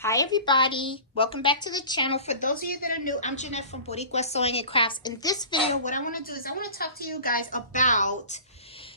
Hi everybody, welcome back to the channel. For those of you that are new, I'm Jeanette from Boricua Sewing and Crafts. In this video, what I want to do is I want to talk to you guys about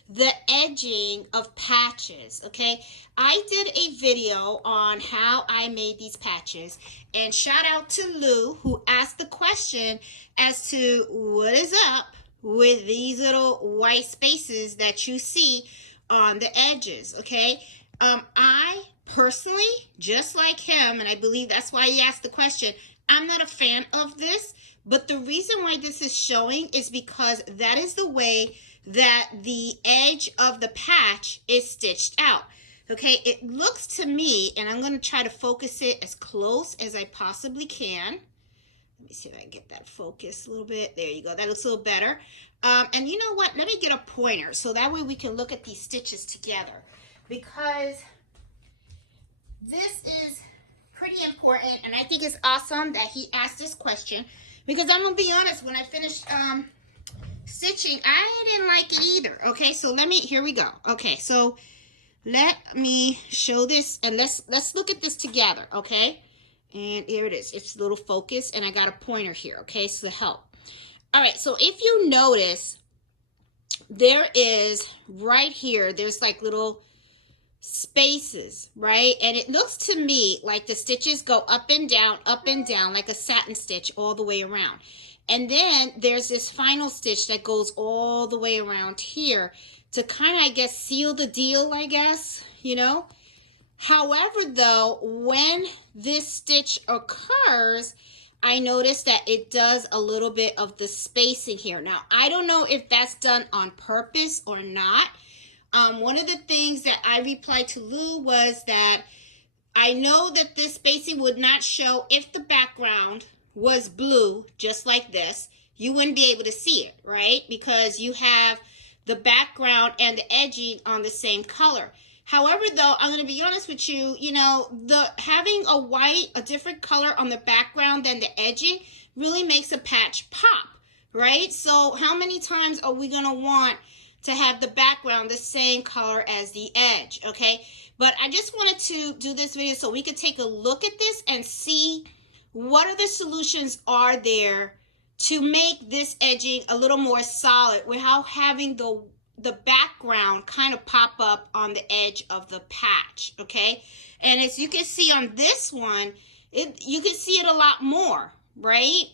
the edging of patches. Okay, I did a video on how I made these patches, and shout out to Lou who asked the question as to what is up with these little white spaces that you see on the edges. Okay, I personally, just like him, and I believe that's why he asked the question, I'm not a fan of this, but the reason why this is showing is because that is the way that the edge of the patch is stitched out. Okay, it looks to me, and I'm going to try to focus it as close as I possibly can. Let me see if I can get that focused a little bit. There you go. That looks a little better. And you know what? Let me get a pointer so that way we can look at these stitches together, because this is pretty important, and I think it's awesome that he asked this question, because I'm gonna be honest, when I finished stitching, I didn't like it either. Okay, so here we go. Okay, so let me show this, and let's look at this together. Okay, and here it is. It's a little focused, and I got a pointer here. Okay, so to help. All right, so if you notice, there is right here, there's like little spaces, right? And it looks to me like the stitches go up and down, like a satin stitch all the way around. And then there's this final stitch that goes all the way around here to kind of, I guess, seal the deal, I guess, you know. However, though, when this stitch occurs, I notice that it does a little bit of the spacing here. Now, I don't know if that's done on purpose or not. One of the things that I replied to Lou was that I know that this spacing would not show if the background was blue, just like this. You wouldn't be able to see it, right? Because you have the background and the edging on the same color. However, though, I'm going to be honest with you, you know, having a different color on the background than the edging really makes a patch pop, right? So how many times are we going to want to have the background the same color as the edge? Okay, but I just wanted to do this video so we could take a look at this and see what other solutions are there to make this edging a little more solid without having the background kind of pop up on the edge of the patch. Okay, and as you can see on this one, you can see it a lot more, right?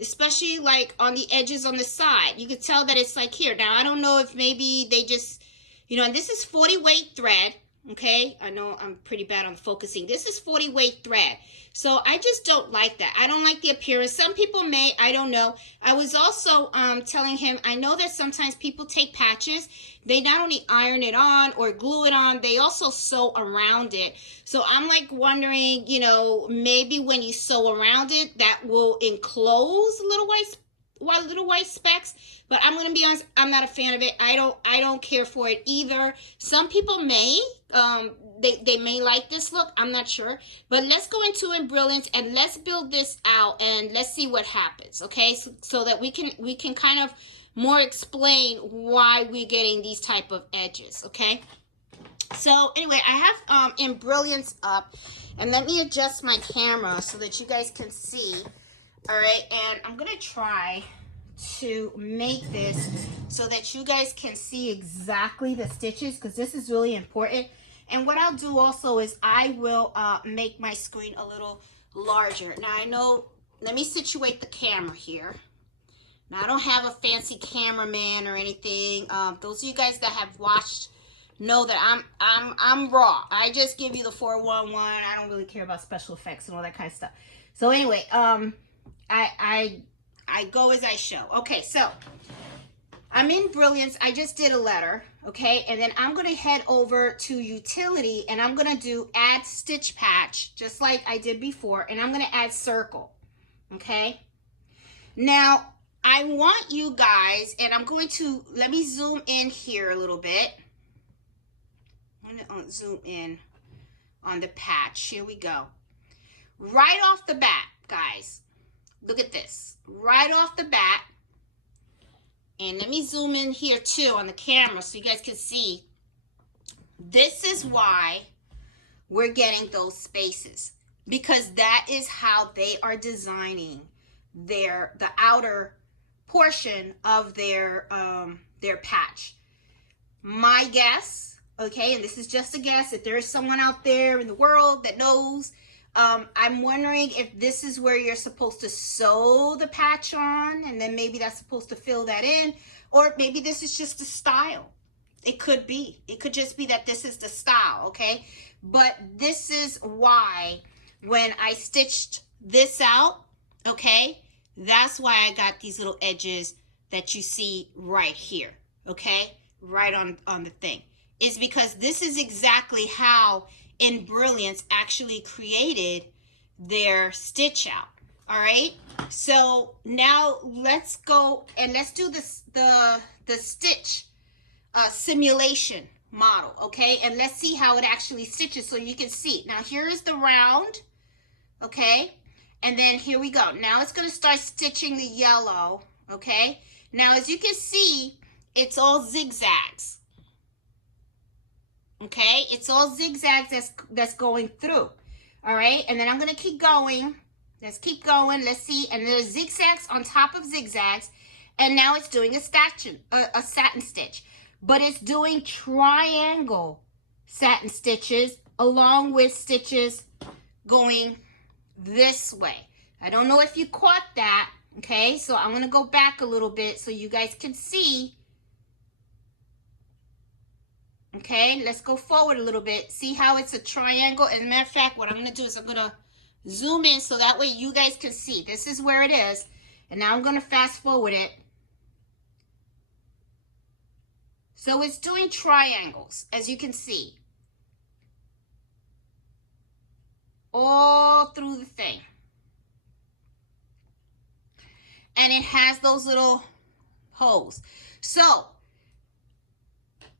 Especially like on the edges on the side. You can tell that it's like here. Now, I don't know if maybe they just, you know, and this is 40 weight thread, okay? I know I'm pretty bad on focusing. This is 40 weight thread. So I just don't like that. I don't like the appearance. Some people may, I don't know. I was also telling him, I know that sometimes people take patches, they not only iron it on or glue it on, they also sew around it. So I'm like wondering, you know, maybe when you sew around it, that will enclose little white specks. But I'm gonna be honest, I'm not a fan of it. I don't care for it either. Some people may, they may like this look. I'm not sure. But let's go into Embroidery and let's build this out and let's see what happens. Okay, so that we can kind of more explain why we're getting these type of edges. Okay. So anyway, I have Embroidery up, and let me adjust my camera so that you guys can see. All right, and I'm gonna try to make this so that you guys can see exactly the stitches, because this is really important. And what I'll do also is I will make my screen a little larger. Now I know, let me situate the camera here. Now I don't have a fancy cameraman or anything. Those of you guys that have watched know that I'm raw. I just give you the 411. I don't really care about special effects and all that kind of stuff. So anyway, I go as I show. Okay, so I'm in Brilliance. I just did a letter, okay? And then I'm going to head over to Utility, and I'm going to do Add Stitch Patch, just like I did before, and I'm going to add Circle, okay? Now, I want you guys, and I'm going to, let me zoom in here a little bit. I'm going to zoom in on the patch. Here we go. Right off the bat, guys. Look at this. Right off the bat. And let me zoom in here too on the camera so you guys can see. This is why we're getting those spaces, because that is how they are designing the outer portion of their patch. My guess, okay, and this is just a guess, if there is someone out there in the world that knows, I'm wondering if this is where you're supposed to sew the patch on, and then maybe that's supposed to fill that in, or maybe this is just a style. It could be. It could just be that this is the style, okay? But this is why when I stitched this out, okay, that's why I got these little edges that you see right here, okay? Right on the thing. Is because this is exactly how Embrilliance actually created their stitch out. All right, so now let's go and let's do this the stitch simulation model, okay? And let's see how it actually stitches so you can see. Now here is the round, okay? And then here we go. Now it's going to start stitching the yellow, okay? Now as you can see, it's all zigzags. Okay, it's all zigzags that's going through. All right, and then I'm going to keep going. Let's keep going. Let's see. And there's zigzags on top of zigzags. And now it's doing a satin stitch. But it's doing triangle satin stitches along with stitches going this way. I don't know if you caught that. Okay, so I'm going to go back a little bit so you guys can see. Okay, let's go forward a little bit. See how it's a triangle? As a matter of fact, what I'm going to do is I'm going to zoom in so that way you guys can see. This is where it is. And now I'm going to fast forward it. So it's doing triangles, as you can see. All through the thing. And it has those little holes. So,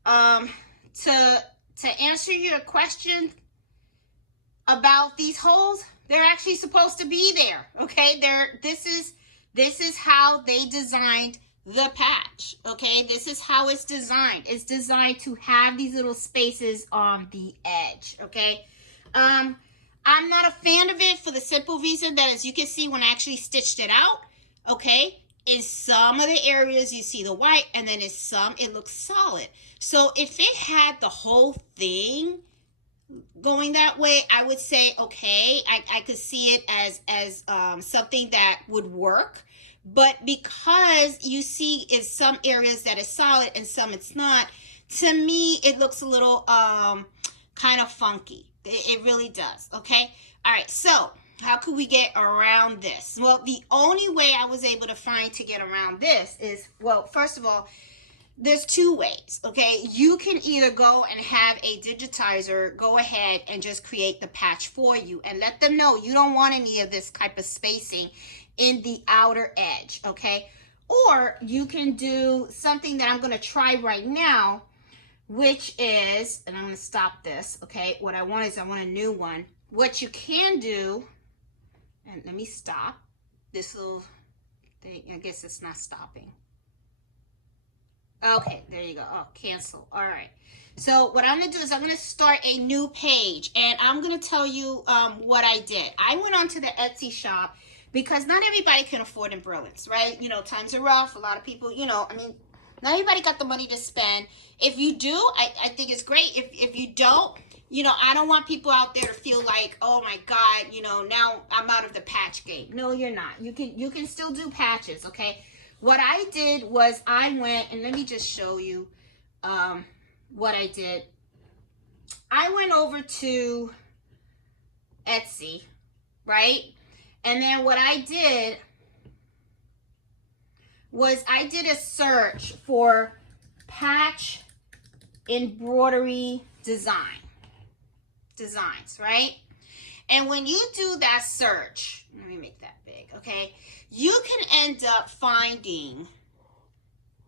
to answer your question about these holes, they're actually supposed to be there. Okay, this is how they designed the patch. Okay, this is how it's designed. It's designed to have these little spaces on the edge. Okay, I'm not a fan of it for the simple reason that, as you can see when I actually stitched it out, okay, in some of the areas you see the white, and then in some it looks solid. So if it had the whole thing going that way, I would say, okay, I could see it as something that would work. But because you see in some areas that it's solid and some it's not, to me it looks a little kind of funky. It really does. Okay, all right, so how could we get around this? Well, the only way I was able to find to get around this is, well, first of all, there's two ways, okay? You can either go and have a digitizer go ahead and just create the patch for you and let them know you don't want any of this type of spacing in the outer edge, okay? Or you can do something that I'm going to try right now, which is, and I'm going to stop this, okay? What I want is I want a new one. What you can do, and let me stop this little thing. I guess it's not stopping. Okay, there you go. Oh, cancel. All right. So what I'm going to do is I'm going to start a new page, and I'm going to tell you what I did. I went onto the Etsy shop because not everybody can afford embroiderings, right? You know, times are rough. A lot of people, you know, I mean, not everybody got the money to spend. If you do, I think it's great. If you don't, you know, I don't want people out there to feel like, oh my God, you know, now I'm out of the patch game. No, you're not. You can still do patches, okay? What I did was I went, and let me just show you what I did. I went over to Etsy, right? And then what I did was I did a search for patch embroidery designs, right? And when you do that search, let me make that big, okay? You can end up finding,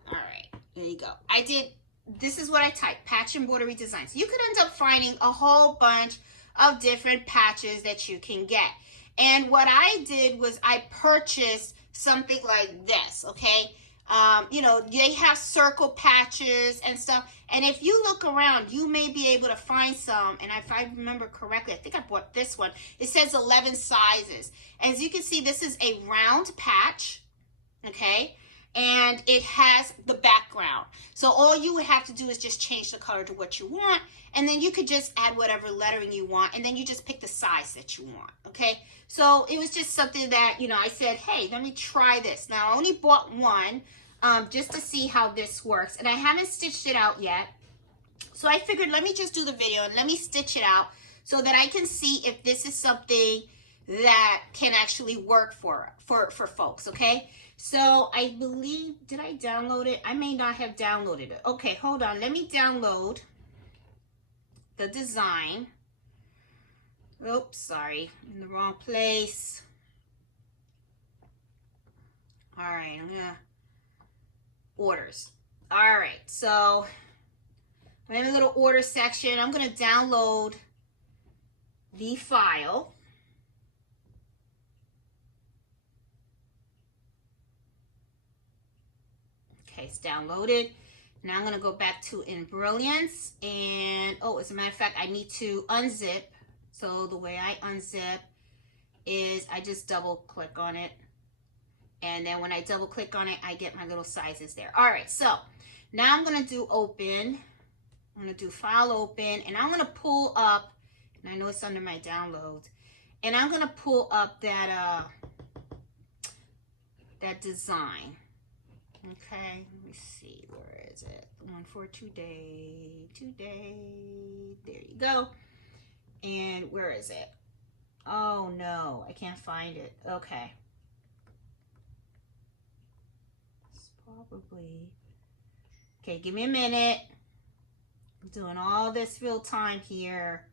all right, there you go. This is what I typed, patch embroidery designs. You could end up finding a whole bunch of different patches that you can get. And what I did was I purchased something like this, okay? You know, they have circle patches and stuff. And if you look around, you may be able to find some. And if I remember correctly, I think I bought this one. It says 11 sizes. As you can see, this is a round patch, okay? And it has the background. So all you would have to do is just change the color to what you want. And then you could just add whatever lettering you want. And then you just pick the size that you want, okay? So it was just something that, you know, I said, hey, let me try this. Now, I only bought one just to see how this works. And I haven't stitched it out yet. So I figured, let me just do the video and let me stitch it out so that I can see if this is something that can actually work for folks, okay? So I believe, did I download it? I may not have downloaded it. Okay, hold on. Let me download the design. Oops, sorry, in the wrong place. All right, I'm gonna orders. All right, so I'm in a little order section. I'm gonna download the file. Okay, it's downloaded. Now I'm gonna go back to Embroidering, and oh, as a matter of fact, I need to unzip. So the way I unzip is I just double click on it. And then when I double click on it, I get my little sizes there. All right, so now I'm gonna do open. I'm gonna do file open, and I'm gonna pull up, and I know it's under my downloads, and I'm gonna pull up that that design. Okay, let me see, where is it? One for today, there you go. And where is it? Oh no, I can't find it. Okay. It's probably, okay, give me a minute. I'm doing all this real time here.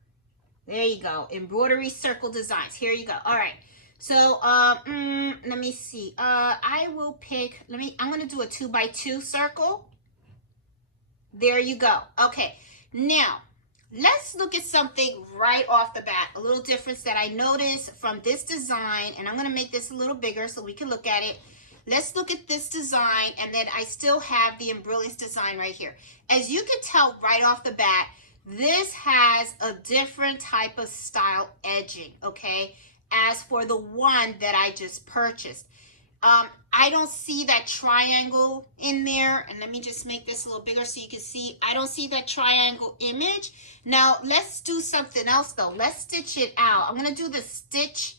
There you go, embroidery circle designs. Here you go. All right. So, let me see. I will pick, I'm going to do a 2x2 circle. There you go. Okay. Now, let's look at something right off the bat. A little difference that I noticed from this design, and I'm going to make this a little bigger so we can look at it. Let's look at this design, and then I still have the embroidery design right here. As you can tell right off the bat, this has a different type of style edging, okay? As for the one that I just purchased, I don't see that triangle in there. And let me just make this a little bigger so you can see. I don't see that triangle image. Now, let's do something else, though. Let's stitch it out. I'm going to do the stitch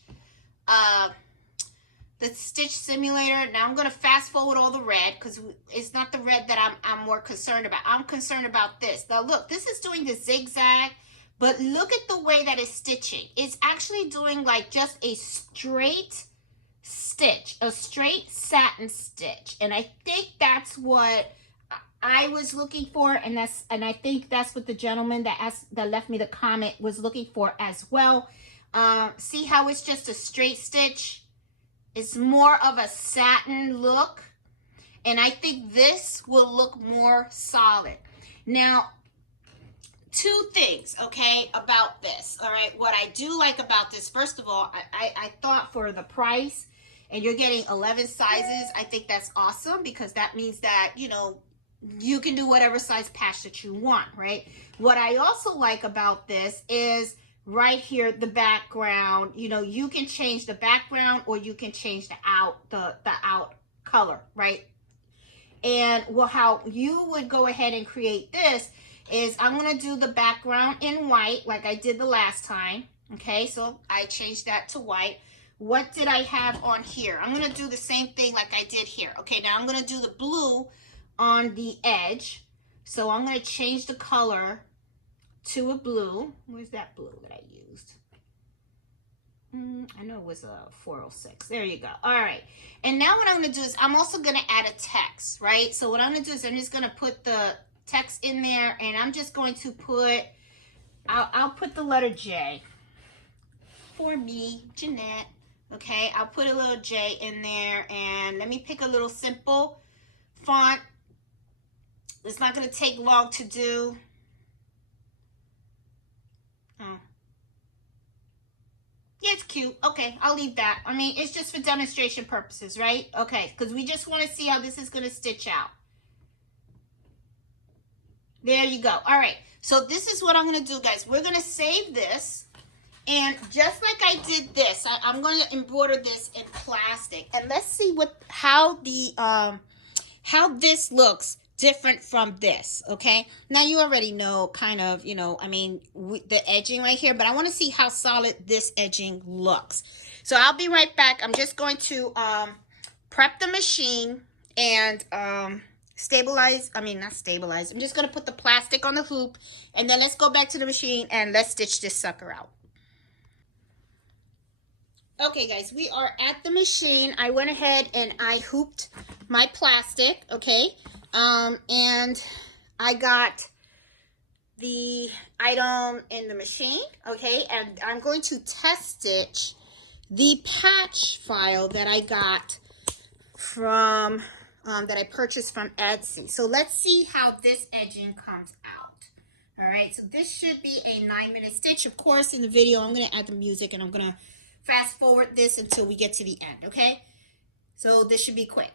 simulator. Now, I'm going to fast forward all the red because it's not the red that I'm more concerned about. I'm concerned about this. Now, look, this is doing the zigzag. But look at the way that it's stitching. It's actually doing like just a straight stitch, a straight satin stitch. And I think that's what I was looking for. And I think that's what the gentleman that left me the comment was looking for as well. See how it's just a straight stitch? It's more of a satin look. And I think this will look more solid. Now, two things, okay, about this. All right, what I do like about this, first of all, I thought for the price, and you're getting 11 sizes, I think that's awesome, because that means that, you know, you can do whatever size patch that you want, right? What I also like about this is right here, the background. You know, you can change the background, or you can change the out color, right? And well, how you would go ahead and create this is I'm going to do the background in white like I did the last time. Okay, so I changed that to white. What did I have on here? I'm going to do the same thing like I did here. Okay, now I'm going to do the blue on the edge. So I'm going to change the color to a blue. Where's that blue that I used? I know it was a 406. There you go. All right. And now what I'm going to do is I'm also going to add a text, right? So what I'm going to do is I'm just going to put the text in there, and I'm just going to put, I'll put the letter J for me, Jeanette. Okay, I'll put a little J in there, and let me pick a little simple font. It's not going to take long to do. Yeah, it's cute. Okay, I'll leave that. I mean, it's just for demonstration purposes, right? Okay, because we just want to see how this is going to stitch out. There you go. All right, so this is what I'm going to do, guys. We're going to save this. And just like I did this, I'm going to embroider this in plastic. And let's see how this looks different from this, okay? Now you already know kind of, you know, I mean, the edging right here, but I want to see how solid this edging looks. So I'll be right back. I'm just going to prep the machine and stabilize. I mean, not stabilize. I'm just going to put the plastic on the hoop, and then let's go back to the machine and let's stitch this sucker out. Okay, guys, we are at the machine. I went ahead and I hooped my plastic, okay? And I got the item in the machine, okay? And I'm going to test stitch the patch file that I got from, that I purchased from Etsy. So let's see how this edging comes out. All right, so this should be a 9-minute stitch. Of course, in the video, I'm going to add the music and I'm going to fast forward this until we get to the end, okay? So this should be quick.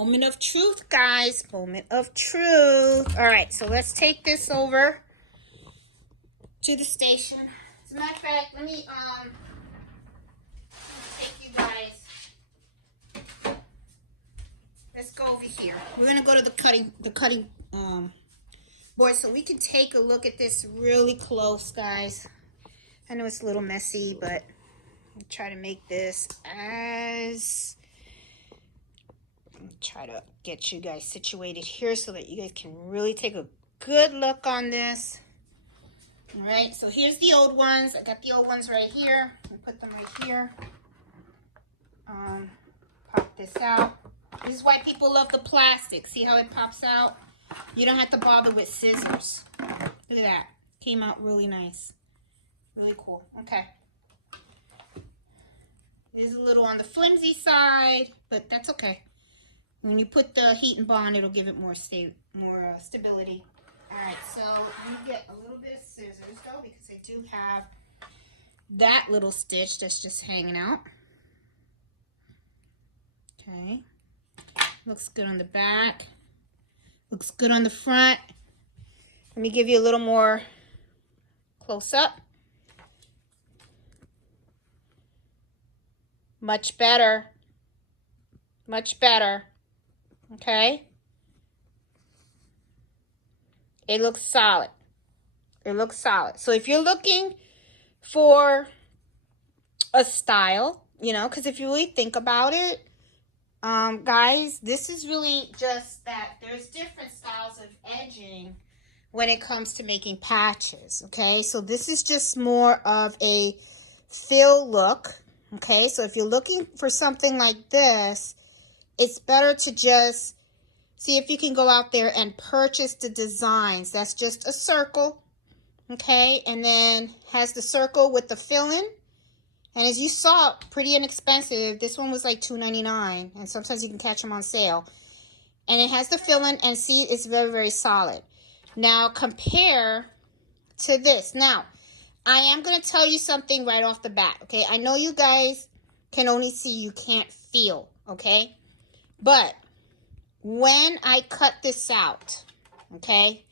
Moment of truth, guys. Moment of truth. All right, so let's take this over to the station. As a matter of fact, let me take you guys. Let's go over here. We're gonna go to the cutting board so we can take a look at this really close, guys. I know it's a little messy, but I'll try to make this as try to get you guys situated here so that you guys can really take a good look on this. All right, so here's the old ones. I got the old ones right here. I'll put them right here. Pop this out. This is why people love the plastic. See how it pops out? You don't have to bother with scissors. Look at that. Came out really nice. Really cool. Okay. It is a little on the flimsy side, but that's okay. When you put the heat and bond, it'll give it more stability. All right, so let me get a little bit of scissors, though, because I do have that little stitch that's just hanging out. Okay. Looks good on the back. Looks good on the front. Let me give you a little more close up. Much better. Much better. Okay. It looks solid. It looks solid. So if you're looking for a style, you know, because if you really think about it, guys, this is really just that there's different styles of edging when it comes to making patches, okay? So this is just more of a fill look, okay? So if you're looking for something like this, it's better to just see if you can go out there and purchase the designs. That's just a circle, okay? And then has the circle with the fill-in. And as you saw, pretty inexpensive. This one was like $2.99, and sometimes you can catch them on sale. And it has the fill-in, and see, it's very, very solid. Now, compare to this. Now, I am going to tell you something right off the bat, okay? I know you guys can only see, you can't feel, okay? But when I cut this out, okay,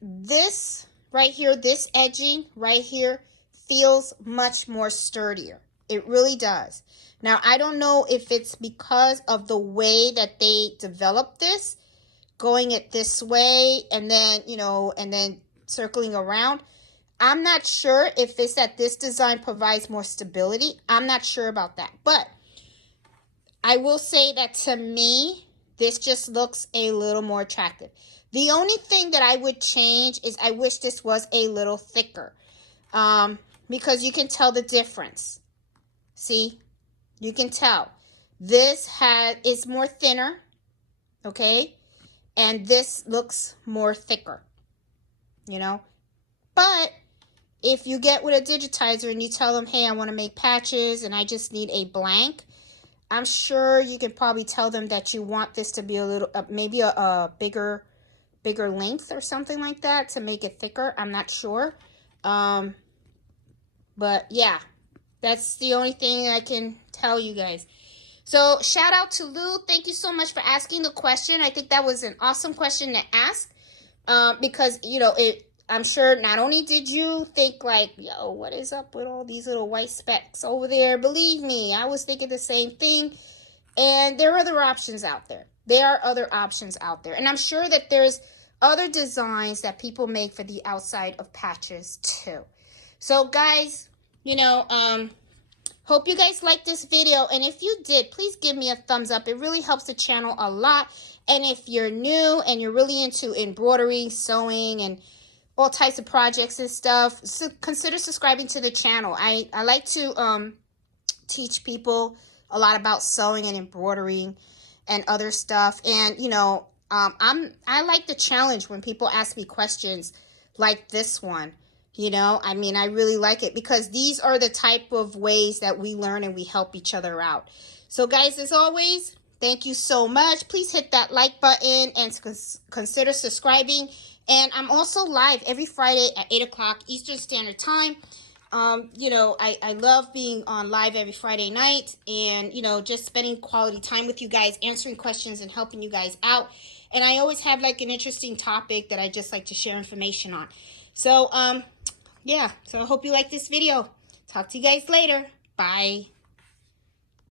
this right here, this edging right here, feels much more sturdier. It really does. Now, I don't know if it's because of the way that they developed this, going it this way and then, you know, and then circling around. I'm not sure if it's that this design provides more stability. I'm not sure about that. But I will say that to me, this just looks a little more attractive. The only thing that I would change is I wish this was a little thicker. Because you can tell the difference. See? You can tell. This is more thinner, okay? And this looks more thicker, you know? But if you get with a digitizer and you tell them, hey, I want to make patches and I just need a blank, I'm sure you can probably tell them that you want this to be a little, maybe a bigger length or something like that to make it thicker. I'm not sure. But yeah, that's the only thing I can tell you guys. So shout out to Lou. Thank you so much for asking the question. I think that was an awesome question to ask. Because, you know, I'm sure not only did you think like, yo, what is up with all these little white specks over there? Believe me, I was thinking the same thing. And there are other options out there. There are other options out there. And I'm sure that there's other designs that people make for the outside of patches too. So guys, you know, hope you guys liked this video. And if you did, please give me a thumbs up. It really helps the channel a lot. And if you're new and you're really into embroidery, sewing, and all types of projects and stuff, so consider subscribing to the channel. I like to teach people a lot about sewing and embroidering and other stuff. And, you know, I like the challenge when people ask me questions like this one. You know, I mean, I really like it because these are the type of ways that we learn and we help each other out. So guys, as always, thank you so much. Please hit that like button and consider subscribing. And I'm also live every Friday at 8 o'clock Eastern Standard Time. You know, I love being on live every Friday night and, you know, just spending quality time with you guys, answering questions and helping you guys out. And I always have like an interesting topic that I just like to share information on. So, yeah, so I hope you like this video. Talk to you guys later. Bye.